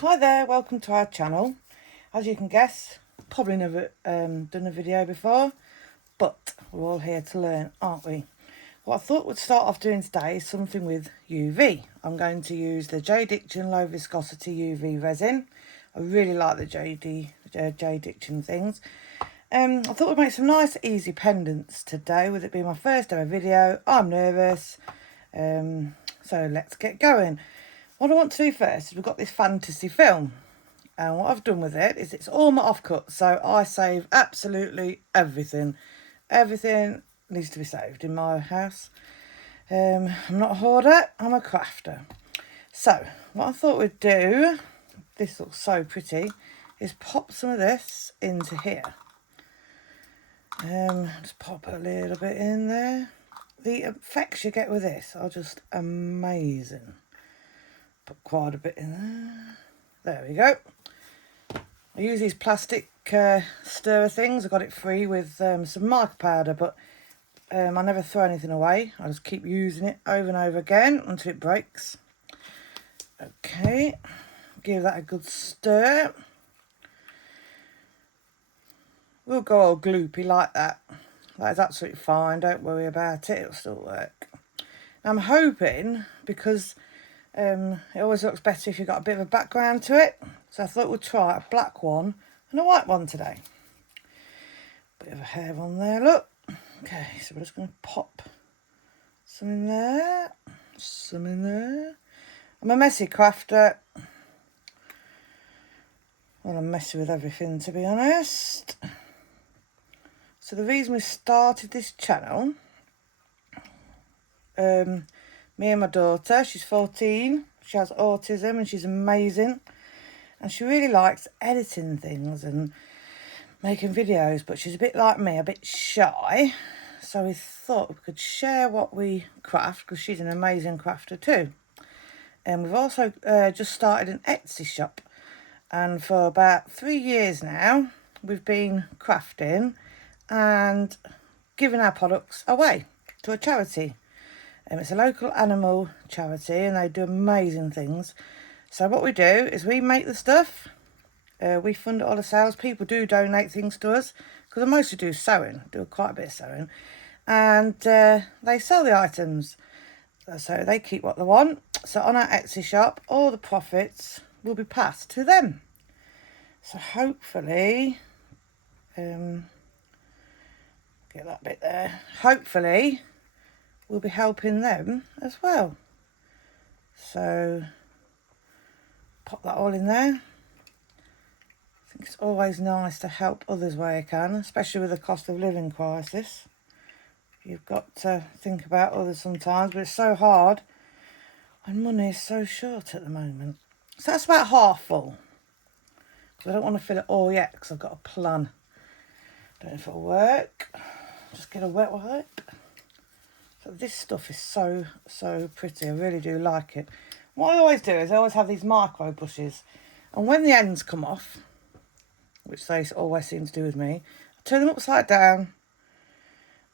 Hi there, welcome to our channel. As you can guess, probably never done a video before, but we're all here to learn, aren't we? What I thought we'd start off doing today is something with UV. I'm going to use the J. Diction low viscosity UV resin. I really like the J. Diction things. I thought we'd make some nice easy pendants today, with it being my first ever video. I'm nervous, so let's get going. What I want to do first is we've got this fantasy film, and what I've done with it is it's all my offcuts, so I save absolutely everything. Everything needs to be saved in my house. I'm not a hoarder, I'm a crafter. So what I thought we'd do, this looks so pretty, is pop some of this into here. Just pop a little bit in there. The effects you get with this are just amazing. Put quite a bit in there. There we go. I use these plastic stirrer things. I got it free with some mica powder, but I never throw anything away. I just keep using it over and over again until it breaks. Okay, give that a good stir. We'll go all gloopy like that. That is absolutely fine, don't worry about it, it'll still work. I'm hoping, because it always looks better if you've got a bit of a background to it, so I thought we'd try a black one and a white one today. Bit of a hair on there, look. Okay, so we're just going to pop some in there, some in there. I'm a messy crafter. Well, I'm messy with everything, to be honest. So the reason we started this channel, me and my daughter, she's 14, she has autism and she's amazing. And she really likes editing things and making videos, but she's a bit like me, a bit shy. So we thought we could share what we craft, because she's an amazing crafter too. And we've also just started an Etsy shop. And for about 3 years now, we've been crafting and giving our products away to a charity. It's a local animal charity and they do amazing things. So what we do is we make the stuff, we fund all the sales. People do donate things to us, because I mostly do sewing, do quite a bit of sewing, and they sell the items, so they keep what they want. So on our Etsy shop, all the profits will be passed to them. So hopefully, get that bit there, hopefully we'll be helping them as well. So pop that all in there. I think it's always nice to help others where you can, especially with the cost of living crisis. You've got to think about others sometimes, but it's so hard when money is so short at the moment. So that's about half full. I don't want to fill it all yet, because I've got a plan. Don't know if it'll work. Just get a wet wipe. So this stuff is so pretty. I really do like it. What I always do is I always have these micro brushes, and when the ends come off, which they always seem to do with me, I turn them upside down.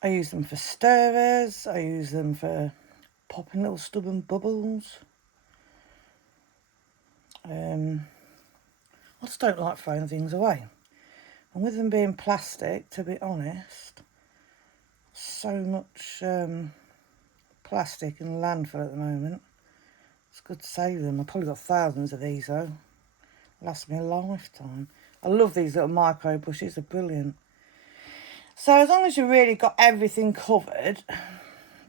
I use them for stirrers. I use them for popping little stubborn bubbles. I just don't like throwing things away. And with them being plastic, to be honest, so much plastic in landfill at the moment. It's good to save them. I've probably got thousands of these though. Last me a lifetime. I love these little micro brushes, they're brilliant. So as long as you've really got everything covered,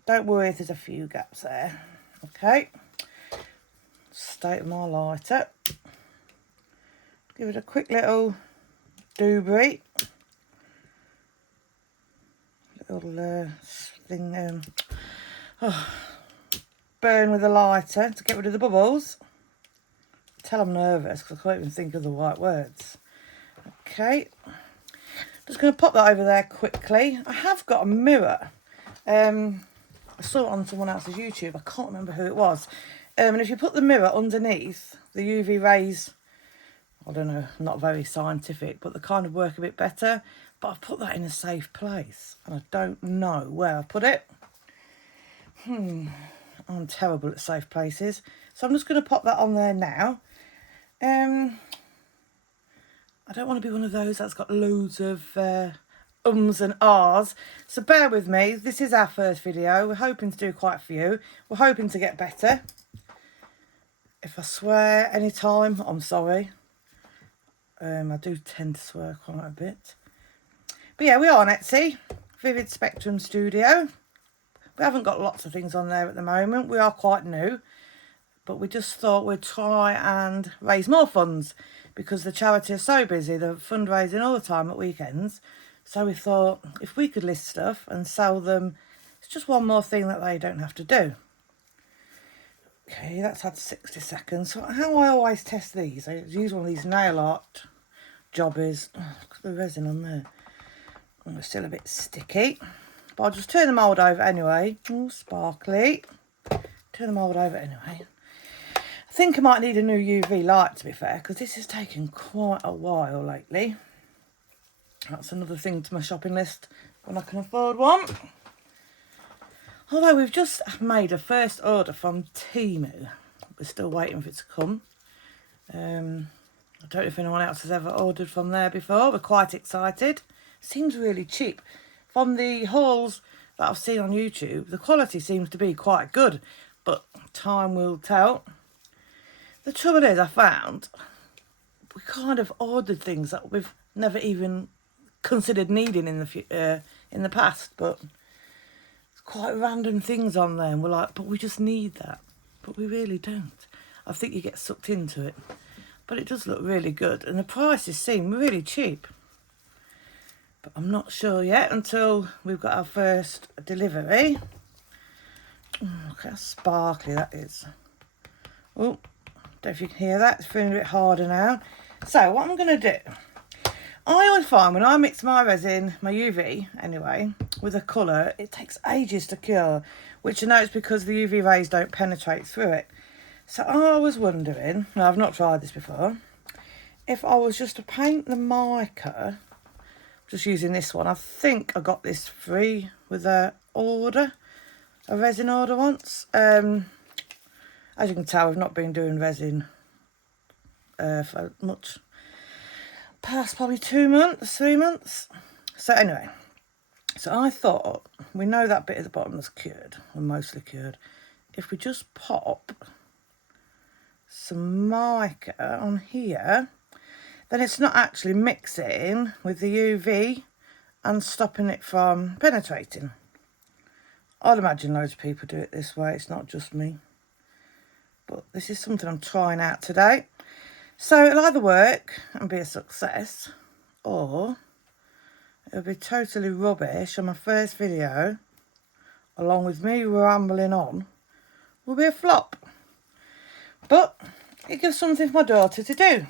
don't worry if there's a few gaps there. Okay. State my lighter. Give it a quick little doobry. Little thing, burn with a lighter to get rid of the bubbles. Tell I'm nervous because I can't even think of the right words. Okay, just going to pop that over there quickly. I have got a mirror. I saw it on someone else's YouTube. I can't remember who it was. And if you put the mirror underneath, the UV rays, I don't know, not very scientific, but they kind of work a bit better. But I've put that in a safe place and I don't know where I put it. I'm terrible at safe places. So I'm just going to pop that on there now. I don't want to be one of those that's got loads of ums and ahs. So bear with me. This is our first video. We're hoping to do quite a few. We're hoping to get better. If I swear any time, I'm sorry. I do tend to swear quite a bit. But yeah, we are on Etsy. Vivid Spectrum Studio. We haven't got lots of things on there at the moment. We are quite new. But we just thought we'd try and raise more funds because the charity is so busy. They're fundraising all the time at weekends. So we thought if we could list stuff and sell them, it's just one more thing that they don't have to do. Okay, that's had 60 seconds. So how I always test these, I use one of these nail art jobbers. Oh, look at the resin on there. Oh, it's still a bit sticky. But I'll just turn the mould over anyway. Oh, sparkly. Turn the mould over anyway. I think I might need a new UV light, to be fair, because this has taken quite a while lately. That's another thing to my shopping list when I can afford one. Although we've just made a first order from Temu. We're still waiting for it to come. I don't know if anyone else has ever ordered from there before. We're quite excited. Seems really cheap. From the hauls that I've seen on YouTube, the quality seems to be quite good, but time will tell. The trouble is, I found we kind of ordered things that we've never even considered needing in the past, but it's quite random things on there, and we're like, but we just need that, but we really don't. I think you get sucked into it, but it does look really good, and the prices seem really cheap. But I'm not sure yet until we've got our first delivery. Look how sparkly that is. Oh, don't know if you can hear that. It's feeling a bit harder now. So what I'm going to do, I always find when I mix my resin, my UV anyway, with a colour, it takes ages to cure, which I know it's because the UV rays don't penetrate through it. So I was wondering, no, I've not tried this before, if I was just to paint the mica, just using this one. I think I got this free with a resin order once. As you can tell, I've not been doing resin for much. Past probably 2 months, 3 months. So anyway, so I thought, we know that bit at the bottom is cured, or mostly cured. If we just pop some mica on here, then it's not actually mixing with the UV and stopping it from penetrating. I'd imagine loads of people do it this way. It's not just me. But this is something I'm trying out today. So it'll either work and be a success, or it'll be totally rubbish, and my first video, along with me rambling on, will be a flop. But it gives something for my daughter to do,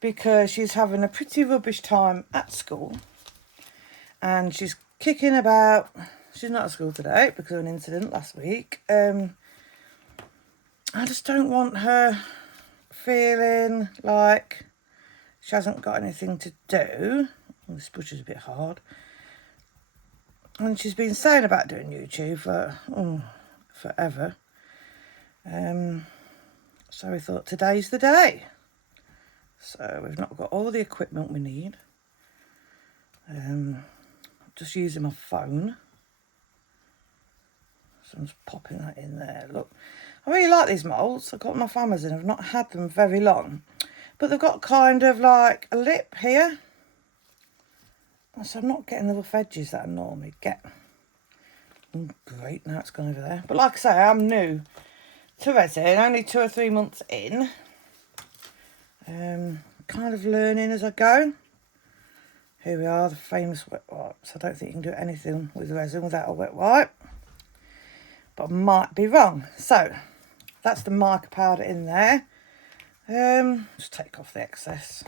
because she's having a pretty rubbish time at school, and she's kicking about. She's not at school today because of an incident last week. I just don't want her feeling like she hasn't got anything to do. Oh, this brush is a bit hard. And she's been saying about doing YouTube for forever. So we thought today's the day. So we've not got all the equipment we need. Just using my phone. So I'm just popping that in there. Look, I really like these moulds. I got them off Amazon. I've not had them very long. But they've got kind of like a lip here. So I'm not getting the rough edges that I normally get. Oh, great, now it's gone over there. But like I say, I'm new to resin, only 2 or 3 months in. Kind of learning as I go. Here we are, the famous wet wipes. I don't think you can do anything with resin without a wet wipe. But I might be wrong. So, that's the mica powder in there. Just take off the excess.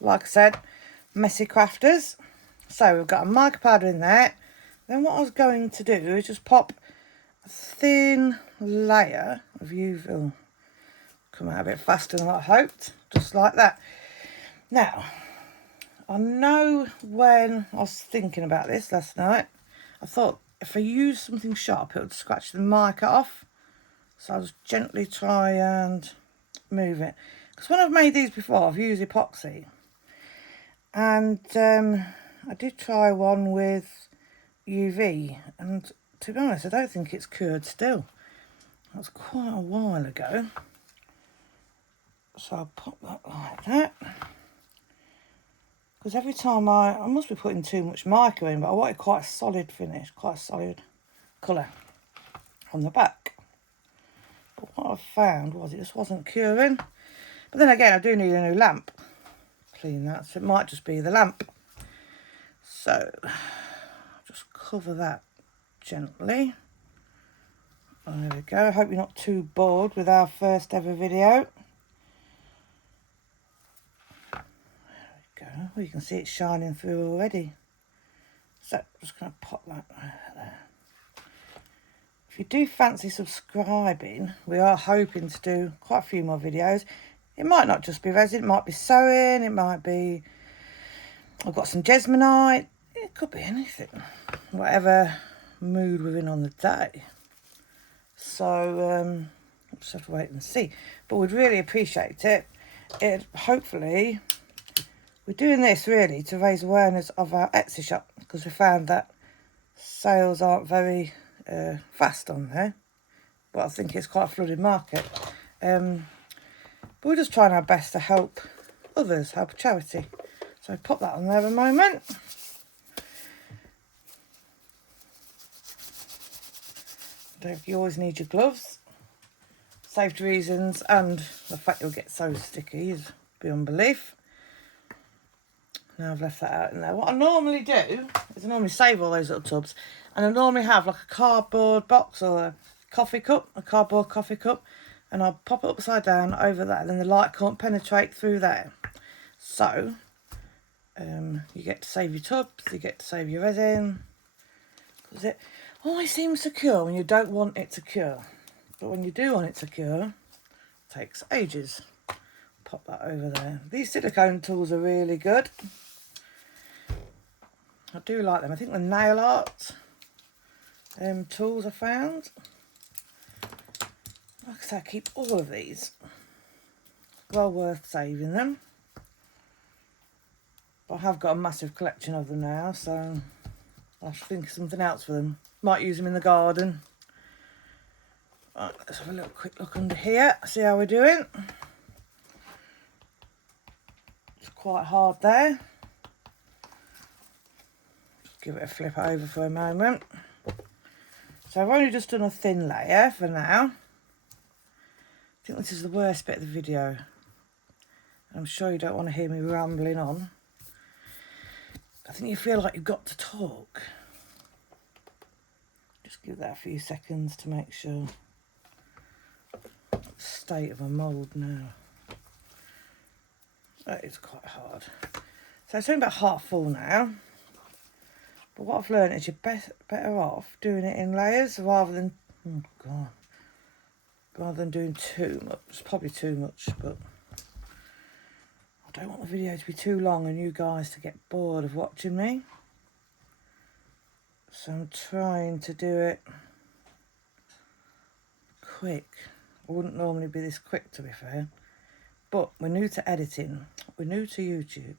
Like I said, messy crafters. So, we've got a mica powder in there. Then what I was going to do is just pop a thin layer of UV. Oh, come out a bit faster than I hoped. Just like that. Now, I know when I was thinking about this last night, I thought if I use something sharp, it would scratch the mica off. So I'll just gently try and move it. Because when I've made these before, I've used epoxy. And I did try one with UV. And to be honest, I don't think it's cured still. That was quite a while ago. So I'll pop that like that. Because every time I must be putting too much mica in, but I wanted quite a solid finish, quite a solid colour on the back. But what I found was it just wasn't curing. But then again, I do need a new lamp. Clean that, so it might just be the lamp. So, just cover that gently. There we go. I hope you're not too bored with our first ever video. There we go. Well, you can see it shining through already. So, just going to pop that over there. If you do fancy subscribing, we are hoping to do quite a few more videos. It might not just be resin, it might be sewing, it might be... I've got some jesmonite, it could be anything. Whatever mood we're in on the day. So, we'll just have to wait and see. But we'd really appreciate it. Hopefully, we're doing this really to raise awareness of our Etsy shop. Because we found that sales aren't very fast on there. But I think it's quite a flooded market. But we're just trying our best to help others, help a charity. So pop that on there a moment. You always need your gloves. Safety reasons and the fact you'll get so sticky is beyond belief. Now I've left that out in there. What I normally do is I normally save all those little tubs. And I normally have like a cardboard box or a coffee cup, a cardboard coffee cup. And I'll pop it upside down over there, and then the light can't penetrate through there. So, you get to save your tubs, you get to save your resin. Because it always seems to cure when you don't want it to cure. But when you do want it to cure, it takes ages. Pop that over there. These silicone tools are really good. I do like them. I think the nail art tools I found. Like I say, I keep all of these. Well worth saving them. But I have got a massive collection of them now, so I should think of something else for them. Might use them in the garden. Right, let's have a little quick look under here, see how we're doing. It's quite hard there. Just give it a flip over for a moment. So I've only just done a thin layer for now. I think this is the worst bit of the video. I'm sure you don't want to hear me rambling on. I think you feel like you've got to talk. Just give that a few seconds to make sure. State of a mould now. That is quite hard. So it's only about half full now. But what I've learned is you're better off doing it in layers rather than... Oh, God. Rather than doing too much. It's probably too much, but I don't want the video to be too long and you guys to get bored of watching me. So I'm trying to do it quick. I wouldn't normally be this quick, to be fair. But we're new to editing. We're new to YouTube.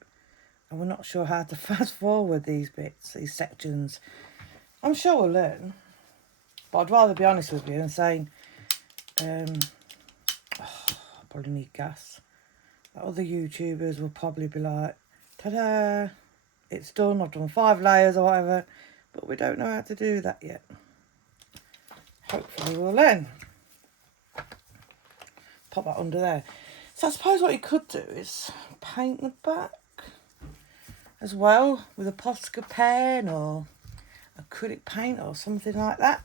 And we're not sure how to fast forward these bits, these sections. I'm sure we'll learn. But I'd rather be honest with you and saying... I probably need gas. Other YouTubers will probably be like, ta-da, it's done, I've done 5 layers or whatever, but we don't know how to do that yet. Hopefully we'll learn. Pop that under there. So I suppose what you could do is paint the back as well with a Posca pen or acrylic paint or something like that.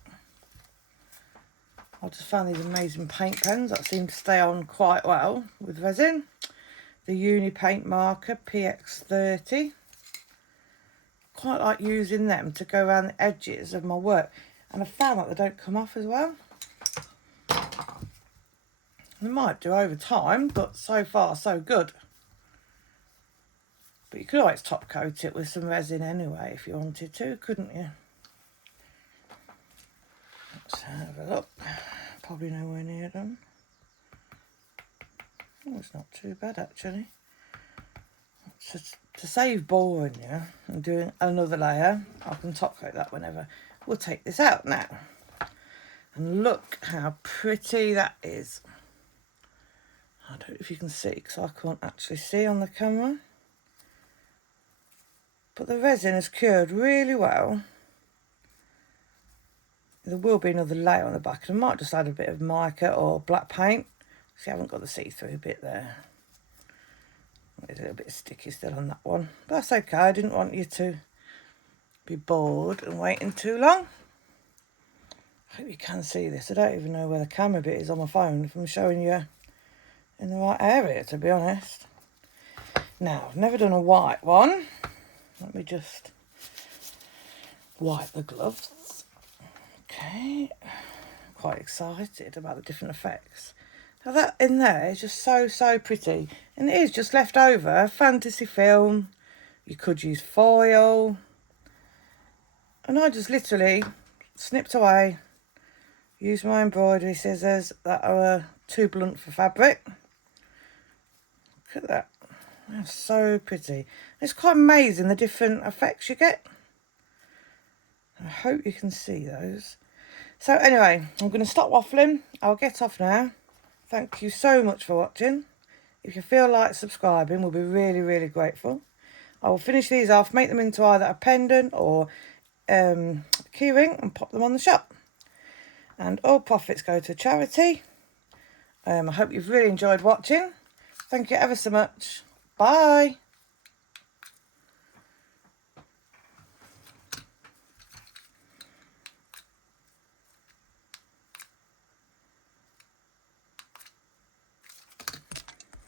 I just found these amazing paint pens that seem to stay on quite well with resin. The Uni Paint Marker PX30. Quite like using them to go around the edges of my work. And I found that they don't come off as well. They might do over time, but so far so good. But you could always top coat it with some resin anyway if you wanted to, couldn't you? Let's have a look. Probably nowhere near done. Oh, it's not too bad actually. So to save boring you and doing another layer, I can top coat that whenever. We'll take this out now. And look how pretty that is. I don't know if you can see because I can't actually see on the camera. But the resin has cured really well. There will be another layer on the back, and I might just add a bit of mica or black paint. See, I haven't got the see-through bit there. There's a little bit sticky still on that one. But that's okay, I didn't want you to be bored and waiting too long. I hope you can see this. I don't even know where the camera bit is on my phone if I'm showing you in the right area, to be honest. Now, I've never done a white one. Let me just wipe the gloves. Okay, quite excited about the different effects. Now that in there is just so pretty, and it is just left over fantasy film. You could use foil, and I just literally snipped away, used my embroidery scissors that are too blunt for fabric. Look at that, that's so pretty. It's quite amazing the different effects you get. I hope you can see those. So anyway, I'm going to stop waffling. I'll get off now. Thank you so much for watching. If you feel like subscribing, we'll be really grateful. I will finish these off, make them into either a pendant or keyring and pop them on the shop. And all profits go to charity. I hope you've really enjoyed watching. Thank you ever so much. Bye.